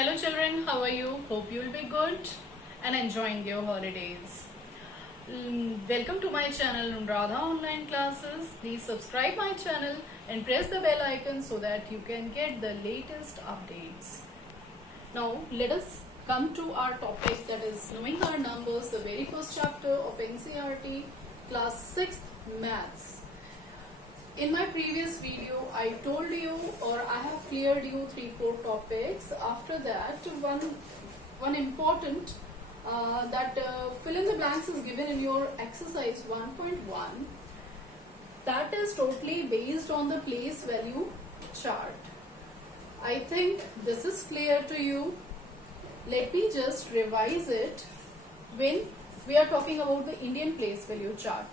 Hello children, how are you? Hope you'll be good and enjoying your holidays. Welcome to my channel Radha Online Classes. Please subscribe my channel and press the bell icon so that you can get the latest updates. Now let us come to our topic, that is knowing our numbers, the very first chapter of NCERT class 6th maths. In my previous video, I told you, or I have cleared you 3-4 topics. After that, one important fill in the blanks is given in your exercise 1.1. That is totally based on the place value chart. I think this is clear to you. Let me just revise it when we are talking about the Indian place value chart.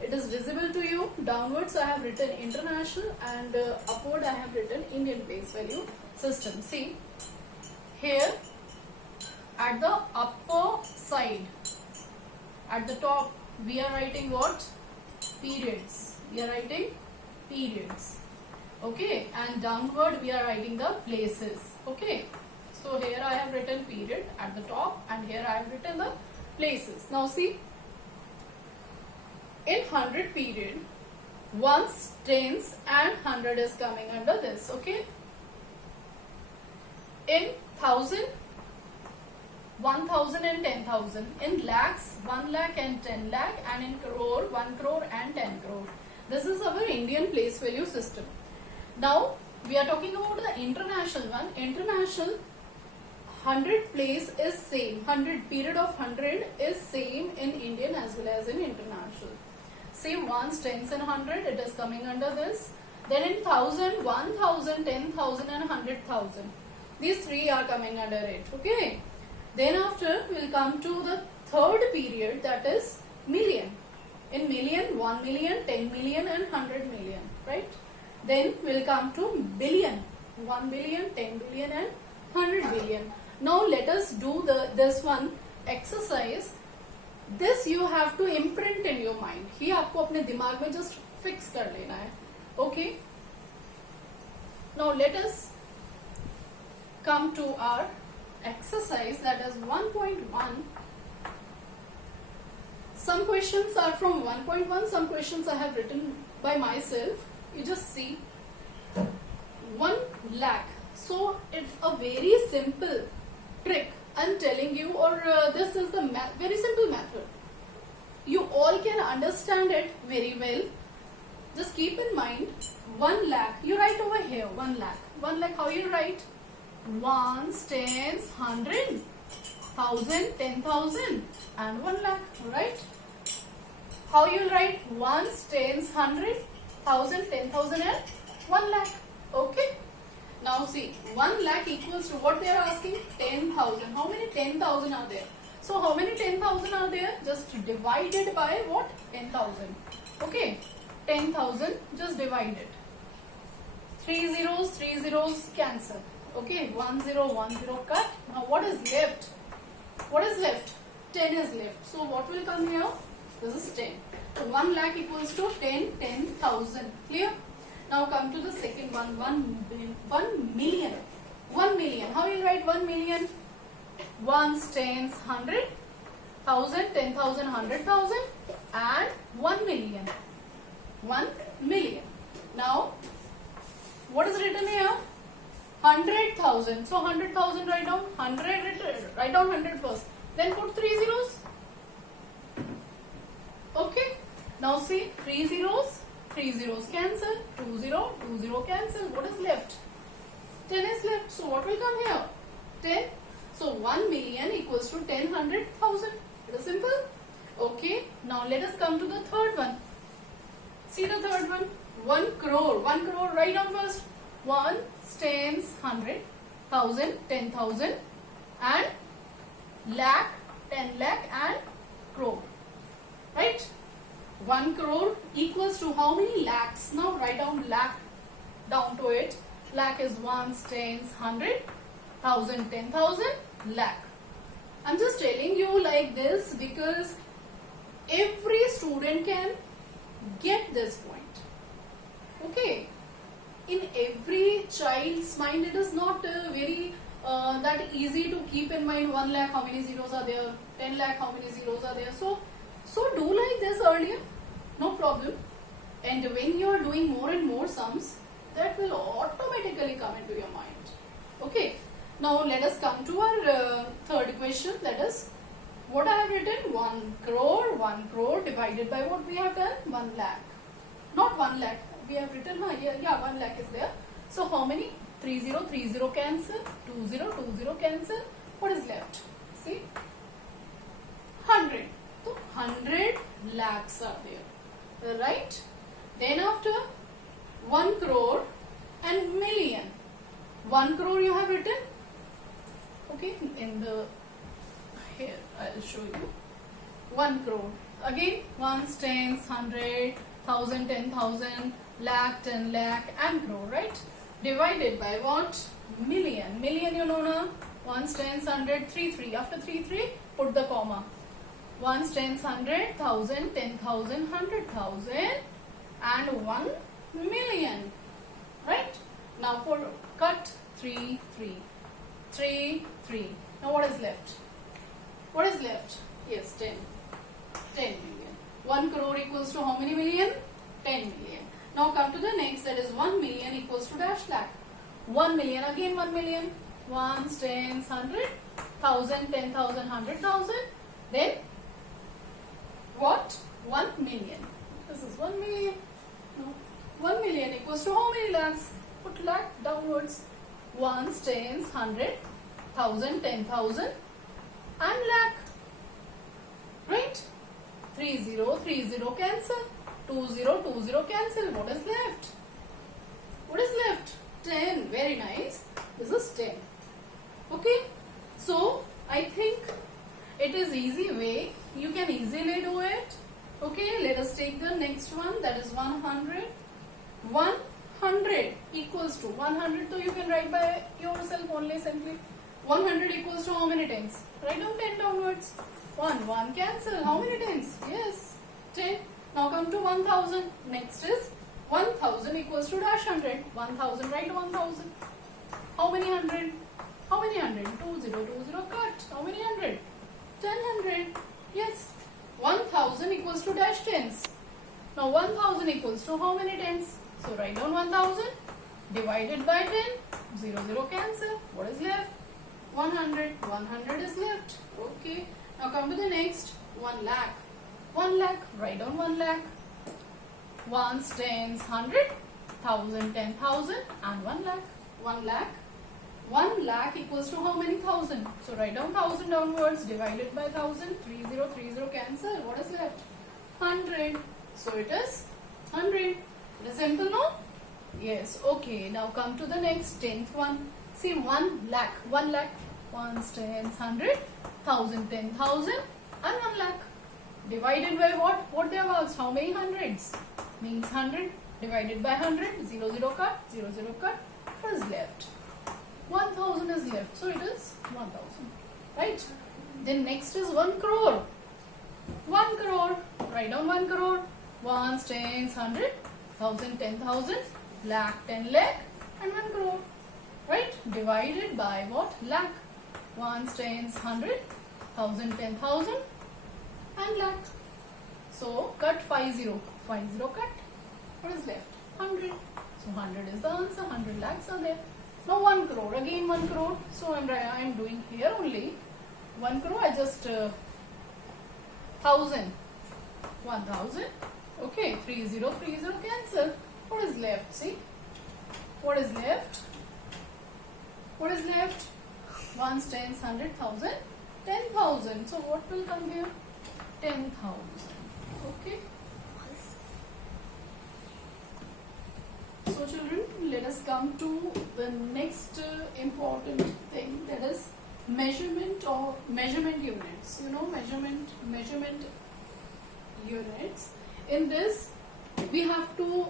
It is visible to you. Downwards I have written international and upward I have written Indian place value system. See, here at the upper side, at the top, we are writing what? Periods. We are writing periods. Okay, and downward we are writing the places. Okay, so here I have written period at the top and here I have written the places. Now see, in 100 period, ones, tens and 100 is coming under this, okay? In 1000, 1000 and 10,000. In lakhs, 1 lakh and 10 lakh, and in crore, 1 crore and 10 crore. This is our Indian place value system. Now, we are talking about the international one. International 100 place is same. 100 period of 100 is same in Indian as well as in international. See, ones, tens and 100, it is coming under this. Then in 1000, 1000, 10,000 and 100,000. These three are coming under it. Okay. Then after, we'll come to the third period, that is million. In million, 1 million, 10 million and 100 million. Right. Then we'll come to billion. 1 billion, 10 billion and 100 billion. Now let us do this one exercise. This you have to imprint in your mind. ये आपको अपने दिमाग में just fix कर लेना है. Okay. Now let us come to our exercise, that is 1.1. Some questions are from 1.1. Some questions I have written by myself. You just see 1 lakh. So it's a very simple trick I'm telling you, or this is the very simple method. You all can understand it very well. Just keep in mind 1 lakh. You write over here 1 lakh. 1 lakh, how you write? Ones, tens, 100, 1000, 10,000 and 1 lakh, right? How you write? Ones, tens, 100, 1000, 10,000 and 1 lakh. Okay. Now see, 1 lakh equals to what they are asking? 10,000. How many 10,000 are there? So how many 10,000 are there? Just divided by what? 10,000. Okay. 10,000, just divide it. 3 zeros cancel. Okay. 1 0 1 0 cut. Now what is left? What is left? 10 is left. So what will come here? This is 10. So 1 lakh equals to 10,000. Clear? Now come to the second one, 1 million. 1 million. How you write 1 million? Ones, tens, 100, 1000, 10,000, 100,000 and 1 million. 1 million. Now, what is written here? 100,000. So 100,000 write down. 100, write down 100 first. Then put 3 zeros. Okay. Now see, 3 zeros. 3 zeros cancel, 2 0, 2 0 cancel. What is left? 10 is left. So what will come here? 10. So 1 million equals to 10, 100,000. It is simple. Okay. Now let us come to the third one. See the third one. 1 crore. 1 crore. Write down first. 1, tens, 100, 1000, 10,000 and lakh, 10 lakh and crore. Right? 1 crore equals to how many lakhs? Now write down lakh down to it. Lakh is ones, tens, 100, 1000, 10,000, lakh. I'm just telling you like this because every student can get this point. Okay. in every child's mind it is not very that easy to keep in mind 1 lakh how many zeros are there, 10 lakh how many zeros are there. So do like this earlier, no problem. And when you are doing more and more sums, that will automatically come into your mind. Okay. Now let us come to our third question, that is what I have written, 1 crore divided by what we have done, 1 lakh. Not 1 lakh, we have written, 1 lakh is there. So how many? 30 cancel, 20 cancel. What is left? See, 100. So 100 lakhs are there, right? Then after 1 crore and million. 1 crore you have written. Okay, in the here I'll show you. 1 crore. Again, ones, tens, 100, 1000, 10,000, lakh, 10 lakh, and crore, right? Divided by what? Million. Million you know now. Ones, tens, 100, 3. After 3, put the comma. Ones, tens, 100, 1000, 10,000, 100,000, and 1 million. Right? Now cut 3. Now what is left? What is left? Yes, 10. 10 million. 1 crore equals to how many million? 10 million. Now come to the next, that is 1 million equals to dash lakh. 1 million, again 1 million. Ones, tens, 100, 1000, 10,000, 100,000. Then what? 1 million. This is 1 million. No. 1 million equals to how many lakhs? Put lakh downwards. Ones, tens, 100, 1000, 10,000, and lakh. Right? 30 cancel. 20 cancel. What is left? What is left? 10. Very nice. This is 10. Okay. So I think it is easy way. You can easily do it. Okay. Let us take the next one. That is 100. 100 equals to 100. So you can write by yourself only simply. 100 equals to how many tens? Write down 10 downwards. 1 cancel. How many tens? Yes, 10. Now come to 1000. Next is 1000 equals to dash 100. 1000, write 1000. How many 100? How many 100? 20 cut. How many 100? 10 Yes. 1000 equals to dash tens. Now 1000 equals to how many tens? So write down 1000 divided by 10. 0 cancel. What is left? 100. 100 is left. Okay. Now come to the next. 1 lakh. 1 lakh. Write down 1 lakh. Ones, tens, 100, 1000, 10,000, and 1 lakh. 1 lakh. 1 lakh equals to how many thousand? So write down 1000 downwards divided by 1000. 30 cancel. What is left? 100. So it is 100. It is simple, no? Yes. Okay. Now come to the next 10th one. See, 1 lakh. 1 lakh. Ones, tens, 100, 1000, 10,000, and 1 lakh. Divided by what? What they have asked? How many hundreds? Means 100 divided by 100. 0 cut. 0 cut. What is left? 1000 is left. So it is 1000. Right? Then next is 1 crore. 1 crore. Write down 1 crore. Ones, tens, 100, 1000, 10,000, lakh, 10 lakh, and 1 crore. Right? Divided by what? Lakh. Ones, tens, 100, 1000, 10,000, and lakh. So cut 50. 50 cut. What is left? 100. So 100 is the answer. 100 lakhs are there. Now 1 crore. Again 1 crore. So I am doing here only 1 crore. I just 1000. 1000. Okay. 30 cancel. What is left? See. What is left? What is left? Ones, tens, 100, 1000, 10,000. So what will come here? 10,000. Okay. So children, let us come to the next important thing, that is measurement or measurement units. You know, measurement units. In this, we have to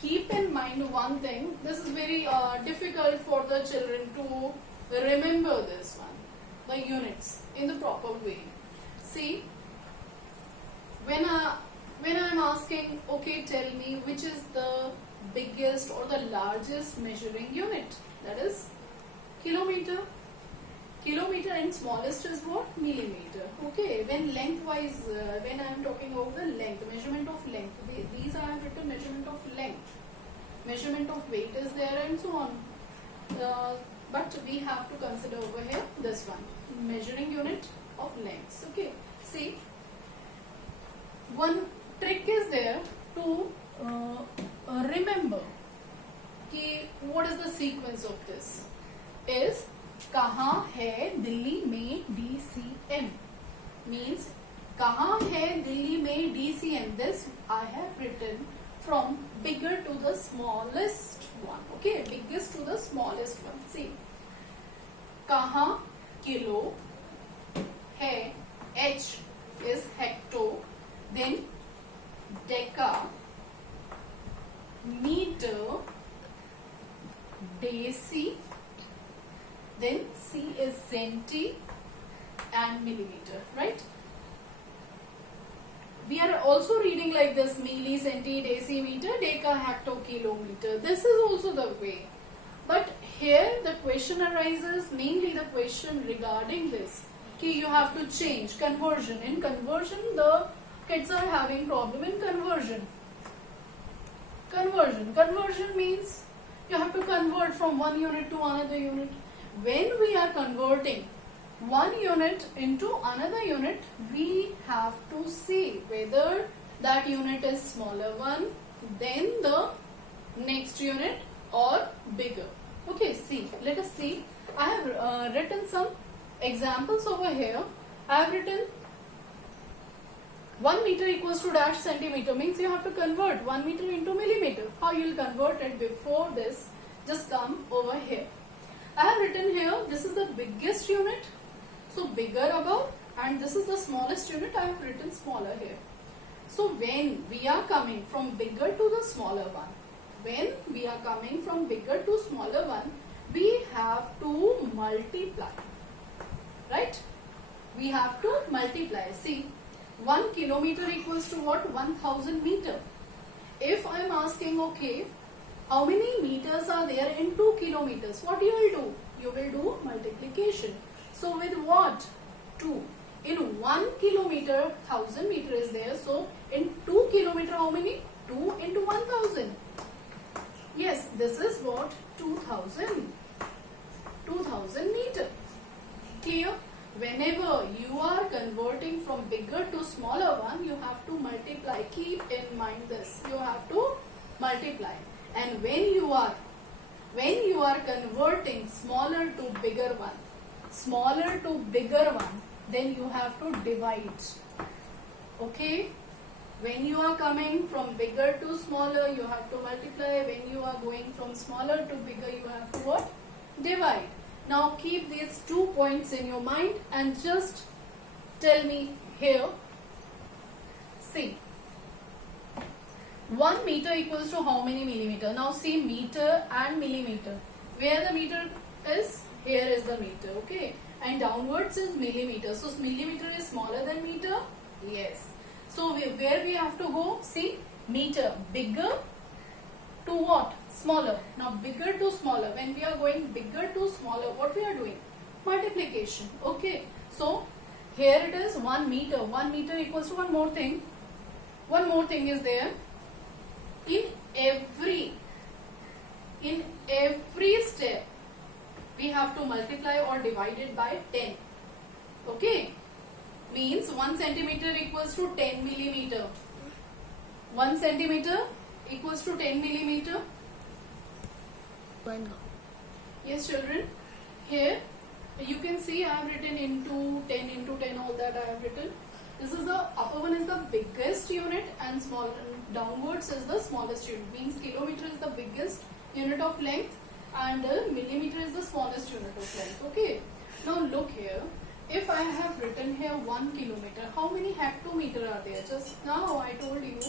keep in mind one thing. This is very difficult for the children to remember this one, the units in the proper way. See, when I am asking, okay, tell me which is the biggest or the largest measuring unit, that is kilometer. Kilometer and smallest is what? Millimeter. Okay, when lengthwise, when I am talking about the length, measurement of length, these I have written measurement of length, measurement of weight is there and so on. But we have to consider over here this one, measuring unit of lengths. Okay, see, one trick is there to remember कि what is the sequence of this is कहाँ है दिल्ली में DCM means कहाँ है दिल्ली में DCM. This I have written from bigger to the smallest one. Okay, biggest to the smallest one. See, कहाँ kilo है, H is hecto, then deca, meter, deci, then C is centi and millimeter, right? We are also reading like this: milli, centi, decimeter, deca, hecto, kilometer. This is also the way. But here the question arises, mainly the question regarding this, कि you have to change conversion. In conversion, the kids are having problem in conversion. Conversion means you have to convert from one unit to another unit. When we are converting one unit into another unit, we have to see whether that unit is smaller one than the next unit or bigger. Okay, see, let us see. I have written some examples over here. I have written 1 meter equals to dash centimeter, means you have to convert 1 meter into millimeter. How you will convert it before this? Just come over here. I have written here, this is the biggest unit, so bigger above, and this is the smallest unit. I have written smaller here. So when we are coming from bigger to the smaller one, we have to multiply, right? We have to multiply. See, 1 kilometer equals to what? 1000 meter. If I am asking, okay, how many meters are there in 2 kilometers? What you will do? You will do multiplication. So with what? 2. In 1 kilometer, 1000 meter is there. So in 2 kilometer, how many? 2 into 1000. Yes, this is what? 2000. 2000 meter. Clear? Whenever you are converting from bigger to smaller one, you have to multiply. Keep in mind this. You have to multiply. And when you are converting smaller to bigger one, then you have to divide. Okay? When you are coming from bigger to smaller, you have to multiply. When you are going from smaller to bigger, you have to what? Divide. Now keep these 2 points in your mind and just tell me here. See, 1 meter equals to how many millimeter? Now see, meter and millimeter. Where the meter is? Here is the meter, okay? And downwards is millimeter. So millimeter is smaller than meter? Yes. So where we have to go? See, meter, bigger to what? Smaller. Now bigger to smaller. When we are going bigger to smaller, what we are doing? Multiplication. Okay. So here it is 1 meter. 1 meter equals to one more thing. One more thing is there. In every step, we have to multiply or divide it by 10. Okay. Means 1 centimeter equals to 10 millimeter. 1 centimeter equals to 10 millimeter. Yes, children. Here you can see I have written into 10, all that I have written. This is the upper one is the biggest unit and small downwards is the smallest unit. Means kilometer is the biggest unit of length and millimeter is the smallest unit of length. Okay. Now look here. If I have written here 1 kilometer, how many hectometer are there? Just now I told you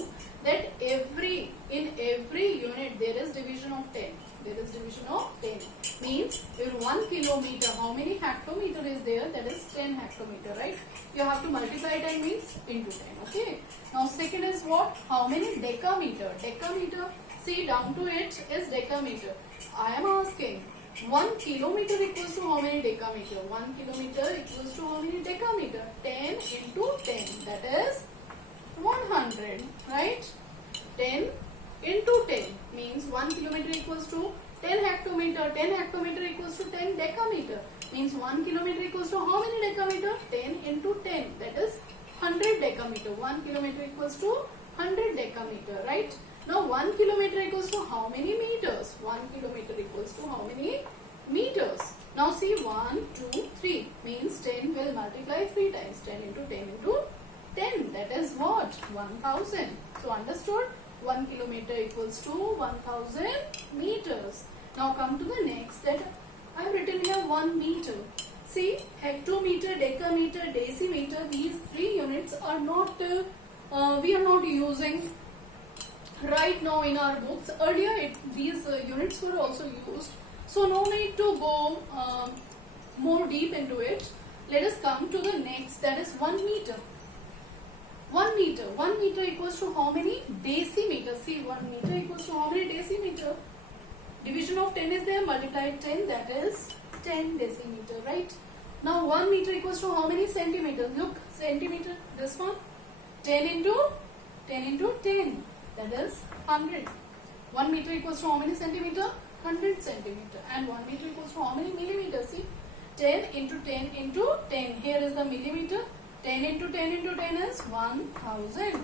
that in every unit there is division of 10. There is division of 10. Means in 1 kilometer, how many hectometer is there? That is 10 hectometer, right? You have to multiply 10 means into 10. Okay. Now second is what? How many decameter? Decameter. See, down to it is decameter. I am asking 1 kilometer equals to how many decameter? 1 kilometer equals to how many decameter? 10 into 10, that is 100, right? 10 into 10 means 1 kilometer equals to 10 hectometer. 10 hectometer equals to 10 decameter. Means 1 kilometer equals to how many decameter? 10 into 10, that is 100 decameter. 1 kilometer equals to 100 decameter, right? Now 1 kilometer equals to how many meters? 1 kilometer equals to how many meters? Now see, 1, 2, 3 means 10 will multiply 3 times. 10 into 10 into 10, that is what? 1000. So understood? 1 kilometer equals to 1000 meters. Now come to the next, that I have written here 1 meter. See, hectometer, decameter, decimeter, these 3 units are not, we are not using right now in our books. Earlier these units were also used. So no need to go more deep into it. Let us come to the next, that is 1 meter. 1 meter. 1 meter equals to how many decimeters? See, 1 meter equals to how many decimeter? Division of 10 is there, multiply 10, that is 10 decimeter, right? Now 1 meter equals to how many centimeters? Look, centimeter, this one, 10 into 10, that is 100. 1 meter equals to how many centimeter? 100 centimeter. And 1 meter equals to how many millimeters? See, 10 into 10 into 10. Here is the millimeter. 10 into 10 into 10 is 1000.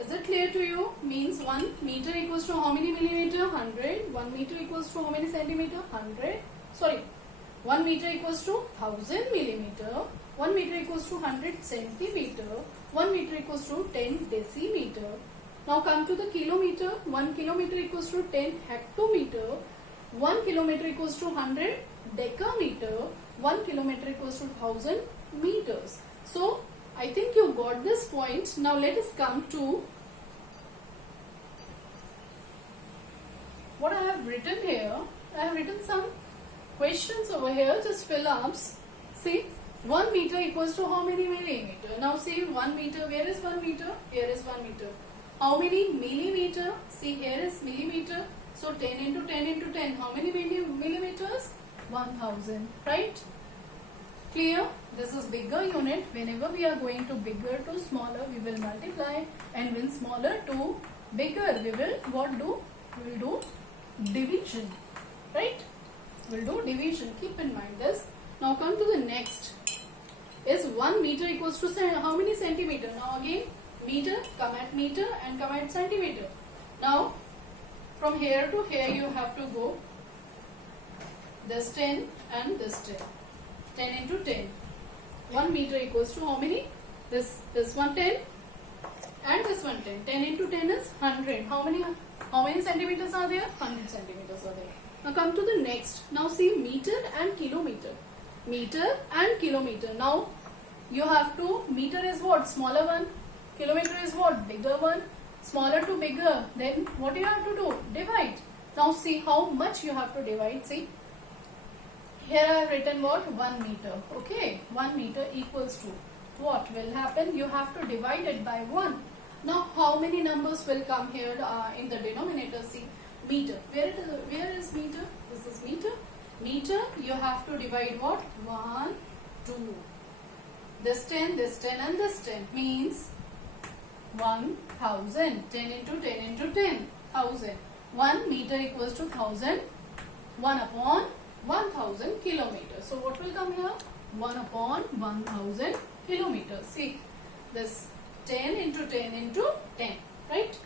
Is it clear to you? Means 1 meter equals to how many millimeter? 100. 1 meter equals to how many centimeter? 100. Sorry. 1 meter equals to 1000 millimeter. 1 meter equals to 100 centimeter. 1 meter equals to 10 decimeter. Now come to the kilometer. 1 kilometer equals to 10 hectometer. 1 kilometer equals to 100 decameter. 1 kilometer equals to 1000 meters. So I think you got this point. Now let us come to what I have written here. I have written some questions over here, just fill ups. See, 1 meter equals to how many millimeter? Now see, 1 meter, where is 1 meter? Here is 1 meter. How many millimeter? See, here is millimeter. So 10 into 10 into 10. How many millimeters? 1000, right? Clear? This is bigger unit. Whenever we are going to bigger to smaller, we will multiply, and when smaller to bigger, we will what do? We will do division, right? We will do division. Keep in mind this. Now come to the next. Is 1 meter equals to how many centimeter? Now again, meter, come at meter and come at centimeter. Now from here to here you have to go this 10 and this 10. 10 into 10. 1 meter equals to how many? This one 10 and this one 10. 10 into 10 is 100. How many centimeters are there? 100 centimeters are there. Now come to the next. Now see, meter and kilometer. Meter and kilometer. Now you have to, meter is what? Smaller one. Kilometer is what? Bigger one. Smaller to bigger. Then what you have to do? Divide. Now see how much you have to divide. See, here I have written what? 1 meter. Okay, 1 meter equals to what will happen? You have to divide it by 1. Now how many numbers will come here in the denominator? See, meter. Where is meter? This is meter. Meter, you have to divide what? 1, 2. This 10 and this 10 means 1000. 10 into 10 into 10. 1000. 1 meter equals to 1000. 1 upon 1000 kilometers. So what will come here? 1 upon 1000 kilometers. See, this 10 into 10 into 10, right?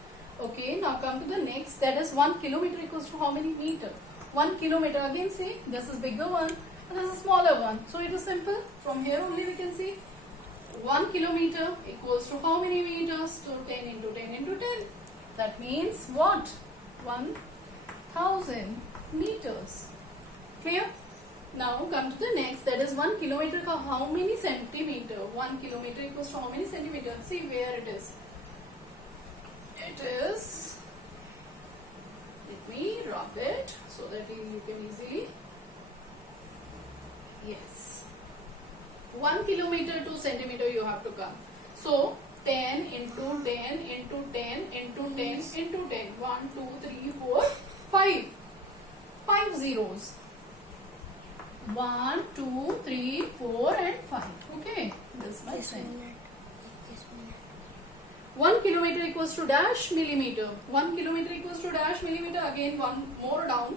Okay, now come to the next, that is 1 kilometer equals to how many meter? 1 kilometer, again see, this is bigger one and this is smaller one. So it is simple. From here only we can see 1 kilometer equals to how many meters? So 10 into 10 into 10. That means what? 1000 meters. Clear? Now come to the next, that is 1 kilometer ka how many centimeter? 1 kilometer equals to how many centimeter? See where it is. It is, let me rub it so that you can easily, yes, 1 kilometer to centimeter you have to come. So 10 into 10 into 10 into 10 into 10. 1, 2, 3, 4, 5. 5 zeros. 1, 2, 3, 4 and 5. Okay. This much. 1 kilometer equals to dash millimeter. 1 kilometer equals to dash millimeter. Again, one more down.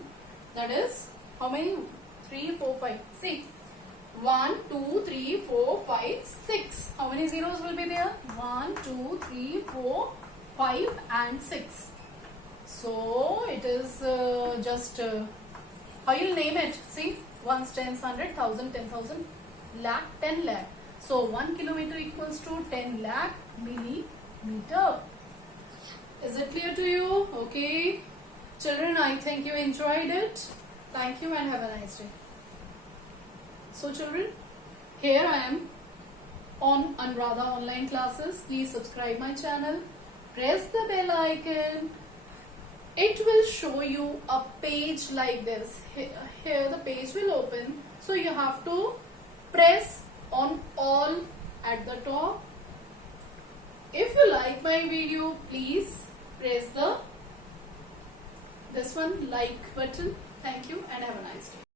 That is how many? 3, 4, 5, 6. 1, 2, 3, 4, 5, 6. How many zeros will be there? 1, 2, 3, 4, 5 and 6. So it is just how you'll name it. See, ones, tens, 100, 1000, 10,000, lakh, 10 lakh. So 1 kilometer equals to 10 lakh millimeter. Is it clear to you? Okay. Children, I think you enjoyed it. Thank you and have a nice day. So children, here I am on Anuradha online classes. Please subscribe my channel. Press the bell icon. It will show you a page like this. Here the page will open. So you have to press on all at the top. If you like my video, please press this one like button. Thank you and have a nice day.